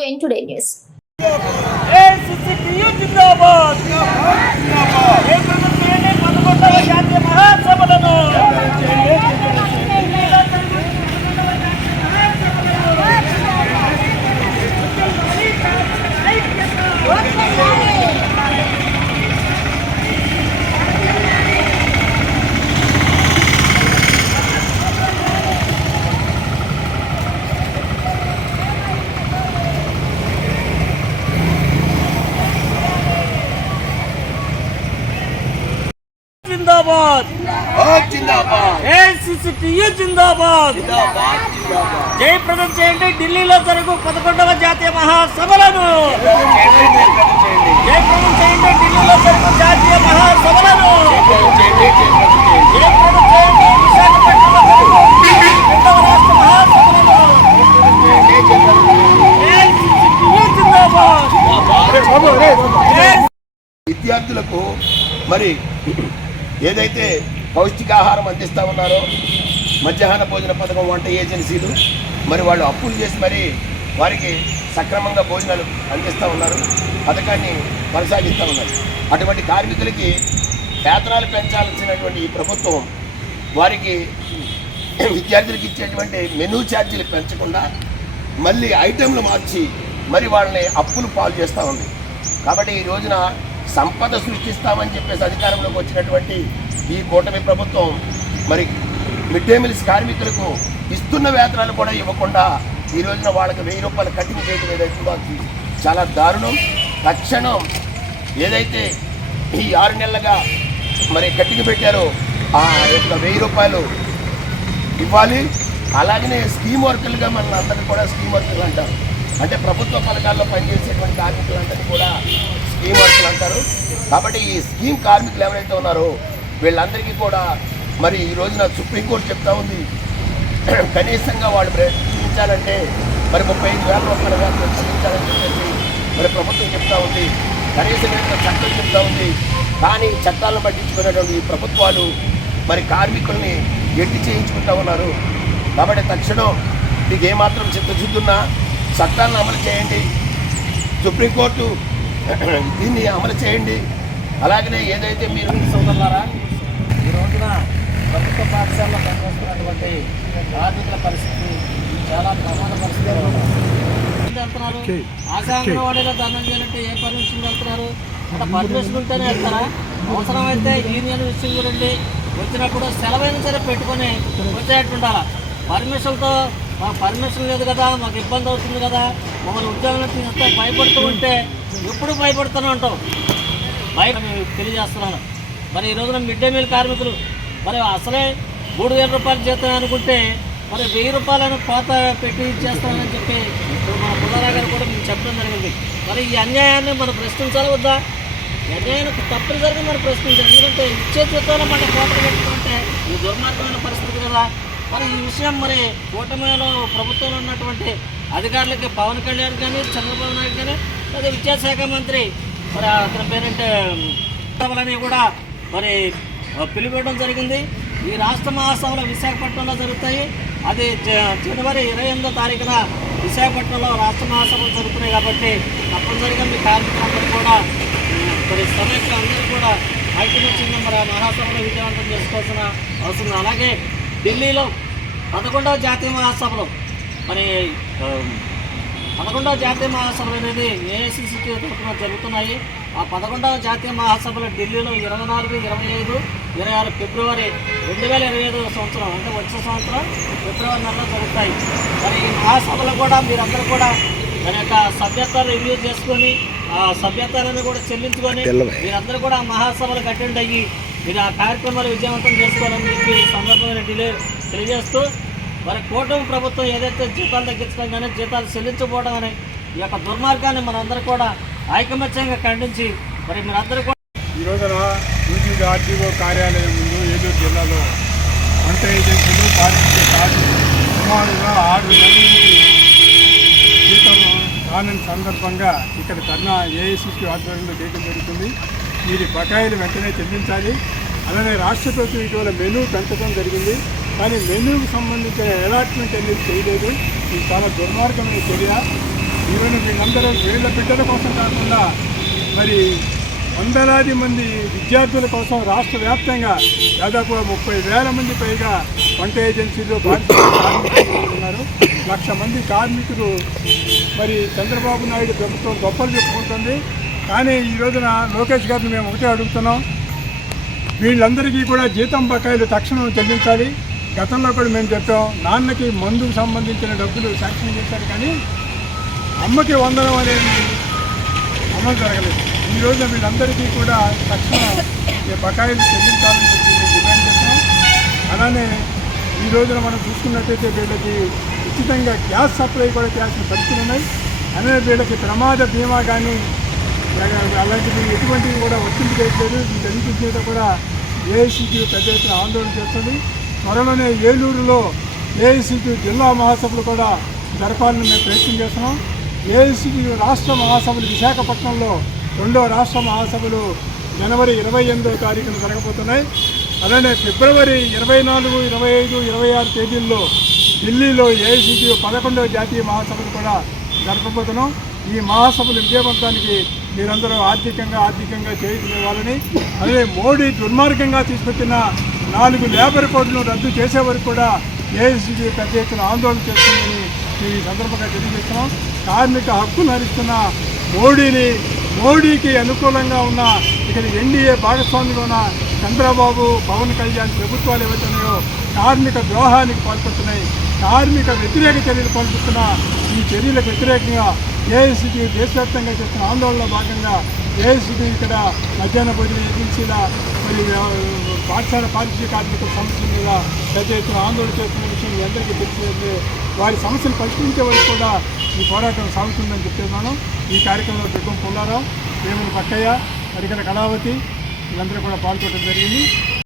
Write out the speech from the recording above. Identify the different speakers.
Speaker 1: To ఎన్ today news
Speaker 2: ACCTU జిందాబాద్ April తేదీ పదకొండవ జాతీయ మహాసభలను జిందాబాద్.
Speaker 3: జిందాబాద్
Speaker 2: ఏసీసీటీయూ జిందాబాద్.
Speaker 3: జిందాబాద్ జిందాబాద్.
Speaker 2: జయప్రదం చేయండి. ఢిల్లీలో జరుగు పదకొండవ జాతీయ మహాసభలను. జయప్రదం చేయండి. ఢిల్లీలో జరుగు జాతీయ మహాసభలను. జయప్రదం చేయండి విశాఖపట్నంలో జరుగు రెండవ రాష్ట్ర మహాసభలను. ఏసీసీటీయూ జిందాబాద్.
Speaker 3: విద్యార్థులకు మరి ఏదైతే పౌష్టికాహారం అందిస్తూ ఉన్నారో మధ్యాహ్న భోజన పథకం వంట ఏజెన్సీలు మరి వాళ్ళు అప్పులు చేసి మరి వారికి సక్రమంగా భోజనాలు అందిస్తూ ఉన్నారు పథకాన్ని కొనసాగిస్తూ ఉన్నారు. అటువంటి కార్మికులకి వేతనాలు పెంచాల్సినటువంటి ఈ ప్రభుత్వం వారికి విద్యార్థులకు ఇచ్చేటువంటి మెనూ ఛార్జీలు పెంచకుండా మళ్ళీ ఐటెంలు మార్చి మరి వాళ్ళని అప్పులు పాలు చేస్తూ ఉంది. కాబట్టి ఈ రోజున సంపద సృష్టిస్తామని చెప్పేసి అధికారంలోకి వచ్చినటువంటి ఈ కూటమి ప్రభుత్వం మరి మిడ్ డే మీల్స్ కార్మికులకు ఇస్తున్న వేతనాలు కూడా ఇవ్వకుండా ఈ రోజున వాళ్ళకి వెయ్యి రూపాయలు కటింగ్ చేయడం ఏదైతుందో అది చాలా దారుణం. తక్షణం ఏదైతే ఈ ఆరు నెలలుగా మరి కట్టింగ్ పెట్టారో ఆ యొక్క వెయ్యి రూపాయలు ఇవ్వాలి. అలాగనే స్కీమ్ వర్కర్లుగా మన అందరికీ కూడా స్కీమ్ వర్కర్లు అంటారు. అంటే ప్రభుత్వ పథకాల్లో పనిచేసేటువంటి కార్మికులందరినీ కూడా స్కీమ్ వర్కర్లు అంటారు. కాబట్టి ఈ స్కీమ్ కార్మికులు ఎవరైతే ఉన్నారో వీళ్ళందరికీ కూడా మరి ఈ రోజున సుప్రీంకోర్టు చెప్తా ఉంది. కనీసంగా వాళ్ళు ప్రయత్నించాలంటే మరి ముప్పై ఐదు వేల రూపాయల వేతనం చెల్లించాలని చెప్పేసి మరి ప్రభుత్వం చెప్తా ఉంది. కనీసం చట్టం చెప్తా ఉంది. కానీ చట్టాలను పట్టించుకునేటువంటి ఈ ప్రభుత్వాలు మరి కార్మికుల్ని ఎట్టి చేయించుకుంటా ఉన్నారు. కాబట్టి తక్షణం మీకు ఏమాత్రం చిత్తశుద్ధున్నా చట్టాలను అమలు చేయండి. సుప్రీంకోర్టు దీన్ని అమలు చేయండి. అలాగనే ఏదైతే మీరు
Speaker 2: సోదరులారా ఈ రోజున ప్రభుత్వ పాఠశాలలో పనిచేస్తున్నటువంటి కార్మికుల పరిస్థితి చాలా ప్రమాద. ఏం వెళ్తున్నారు ఆశా అంగన్వాడీలో ధర్మం చేయాలంటే ఏ పర్మిషన్ వెళ్తున్నారు అంటే పర్మిషన్ ఉంటేనే వెళ్తారా అవసరమైతే యూనియన్ విషయం చూడండి. వచ్చినప్పుడు సెలవైనా సరే పెట్టుకొని వచ్చేటట్టు ఉండాలా? పర్మిషన్తో మాకు పర్మిషన్ లేదు కదా మాకు ఇబ్బంది అవుతుంది కదా మమ్మల్ని ఉద్యోగంలో తీసుకొస్తే భయపడుతూ ఉంటే ఎప్పుడు భయపడుతూనే ఉంటాం. బయట మేము తెలియజేస్తున్నాను. మరి ఈ రోజున మిడ్ డే మీల్ కార్మికులు మరి అసలే మూడు వేల రూపాయలు జీతం అనుకుంటే మరి వెయ్యి రూపాయలను కోత పెట్టి ఇచ్చేస్తామని చెప్పి మా మన పుల్లారా గారు కూడా మేము చెప్పడం జరిగింది. మరి ఈ అన్యాయాన్ని మనం ప్రశ్నించాలి వద్దా? ఈ అన్యాయాన్ని తప్పనిసరిగా మనం ప్రశ్నించాలి. ఎందుకంటే ఇచ్చే జీతంలో మన కోత పెట్టుకుంటే ఈ దుర్మార్గమైన పరిస్థితి కదా. మరి ఈ విషయం మరి కూటమిలో ప్రభుత్వంలో ఉన్నటువంటి అధికారులకి పవన్ కళ్యాణ్ కానీ చంద్రబాబు నాయుడు కానీ అదే విద్యాశాఖ మంత్రి మరి అతని పేరంటే సభలని కూడా మరి పిలుపుకోవడం జరిగింది. ఈ రాష్ట్ర మహాసభలు విశాఖపట్నంలో జరుగుతాయి. అది జ- జనవరి ఇరవై ఎనిమిదో తారీఖున విశాఖపట్నంలో రాష్ట్ర మహాసభలు జరుగుతున్నాయి కాబట్టి తప్పనిసరిగా మీ కార్మికులందరూ కూడా మరి సమస్య అందరూ కూడా ఐక్యమత్యంగా మరి ఆ మహాసభలో విజయవంతం చేసుకోవాల్సిన అవసరం అలాగే ఢిల్లీలో పదకొండవ జాతీయ మహాసభలో మరి పదకొండవ జాతీయ మహాసభలు అనేది ఏఐసిసి తరఫున జరుగుతున్నాయి. ఆ పదకొండవ జాతీయ మహాసభలు ఢిల్లీలో ఇరవై నాలుగు ఇరవై ఐదు ఇరవై ఆరు ఫిబ్రవరి రెండు వేల ఇరవై ఐదు సంవత్సరం అంటే వచ్చే సంవత్సరం ఫిబ్రవరి నెలలో జరుగుతాయి. మరి ఈ మహాసభలు కూడా మీరందరూ కూడా మన యొక్క సభ్యత్వాలు రివ్యూ చేసుకొని ఆ సభ్యత్వాలను కూడా చెల్లించుకొని మీరందరూ కూడా ఆ మహాసభలకు అటెండ్ అయ్యి మీరు ఆ కార్యక్రమాలు విజయవంతం చేసుకోవాలని చెప్పి డిలే తెలియజేస్తూ మరి కూటమి ప్రభుత్వం ఏదైతే జీతాలు తగ్గించడం కానీ జీతాలు చెల్లించకపోవడం అనే ఈ యొక్క దుర్మార్గాన్ని మనందరూ కూడా ఐకమత్యంగా ఖండించి మరి మీరందరూ కూడా
Speaker 4: ఈ రోజున యూజీడీ ఆర్టీఓ కార్యాలయం ముందు ఏలూరు జిల్లాలో వంట ఏజెన్సీలు పారిశుద్ధ్య కార్మికులు సుమారుగా ఆరు నెలల జీతం రానని సందర్భంగా ఇక్కడ ధర్నా ఏఐసిసి ఆధ్వర్యంలో చేయడం జరుగుతుంది. వీరి బకాయిలు వెంటనే చెల్లించాలి. అలానే రాష్ట్ర ప్రభుత్వం ఇటీవల మెనూ పెంచడం జరిగింది. కానీ మెనూకి సంబంధించిన అలాట్మెంట్ అనేది చేయలేదు. ఇది చాలా దుర్మార్గమైన చర్య. ఈరోజు వీళ్ళందరూ వీళ్ళ బిడ్డల కోసం కాకుండా మరి వందలాది మంది విద్యార్థుల కోసం రాష్ట్ర వ్యాప్తంగా దాదాపు ముప్పై వేల మంది పైగా వంట ఏజెన్సీలో కార్మికులు ఉన్నారు లక్ష మంది కార్మికులు మరి చంద్రబాబు నాయుడు ప్రభుత్వం గొప్పలు చెప్పుకుంటుంది. కానీ ఈ రోజున లోకేష్ గారిని మేము ఒకటే అడుగుతున్నాం. వీళ్ళందరికీ కూడా జీతం బకాయిలు తక్షణం చెల్లించాలి. గతంలో కూడా మేము చెప్పాం నాన్నకి మందుకు సంబంధించిన డబ్బులు శాంక్షన్ చేశారు కానీ అమ్మకి వందనం అనేది అమలు జరగలేదు. ఈ వీళ్ళందరికీ కూడా తక్షణ బకాయిలు చెల్లించాలని చెప్పి మేము డిమాండ్ చేస్తాం అలానే ఈ రోజున మనం చూసుకున్నట్టయితే వీళ్ళకి ఉచితంగా గ్యాస్ సప్లై కూడా చేయాల్సిన పరిస్థితులు ఉన్నాయి. అలానే వీళ్ళకి ప్రమాద బీమా కానీ అలాంటివి ఎటువంటివి కూడా ఒత్తిడి చేయట్లేదు వీటన్నిటి మీద కూడా ఏఐసీకి పెద్ద ఎత్తున ఆందోళన చేస్తుంది. త్వరలోనే ఏలూరులో ఏఐసీకి జిల్లా మహాసభలు కూడా జరపాలని మేము ప్రయత్నం చేస్తున్నాం. ఏఐసీకి రాష్ట్ర మహాసభలు విశాఖపట్నంలో రెండో రాష్ట్ర మహాసభలు జనవరి ఇరవై ఎనిమిదో తారీఖున జరగబోతున్నాయి. అలానే ఫిబ్రవరి ఇరవై నాలుగు ఇరవై ఐదు ఇరవై ఆరు తేదీల్లో ఢిల్లీలో ఏఐసీకి పదకొండవ జాతీయ మహాసభలు కూడా జరపబోతున్నాం. ఈ మహాసభలు విజయవంతానికి మీరందరూ ఆర్థికంగా ఆర్థికంగా చేయుకునేవాళ్ళని అలాగే మోడీ దుర్మార్గంగా తీసుకొచ్చిన నాలుగు లేబర్ కోడ్లను రద్దు చేసే వరకు కూడా ఏఐసీకి పెద్ద ఎత్తున ఆందోళన చేస్తుందని ఈ సందర్భంగా తెలియజేస్తున్నాం. కార్మిక హక్కులు హరిస్తున్న మోడీని మోడీకి అనుకూలంగా ఉన్న ఇక్కడ ఎన్డీఏ భాగస్వామిగా ఉన్న చంద్రబాబు పవన్ కళ్యాణ్ ప్రభుత్వాలు ఏవైతున్నాయో కార్మిక ద్రోహానికి పాల్పడుతున్నాయి. కార్మిక వ్యతిరేక చర్యలు పాల్పడుతున్న ఈ చర్యలకు వ్యతిరేకంగా ఏఐసిటి దేశవ్యాప్తంగా చేస్తున్న ఆందోళనలో భాగంగా ఏఐసిటి ఇక్కడ మధ్యాహ్న భోజన ఏజెన్సీల మరి పాఠశాల పారిశుద్ధ్య కార్మికుల సమస్యల మీద పెద్ద ఎత్తున ఆందోళన చేస్తున్న విషయం మీ అందరికీ తెలిసిందే వారి సమస్యలు పరిష్కరించే వరకు కూడా ఈ పోరాటం సాగుతుందని చెప్తున్నాను ఈ కార్యక్రమంలో బిడ్డం పుల్లారావు వేముల పక్కయ్య మరికల కళావతి వీళ్ళందరూ కూడా పాల్గొనడం జరిగింది.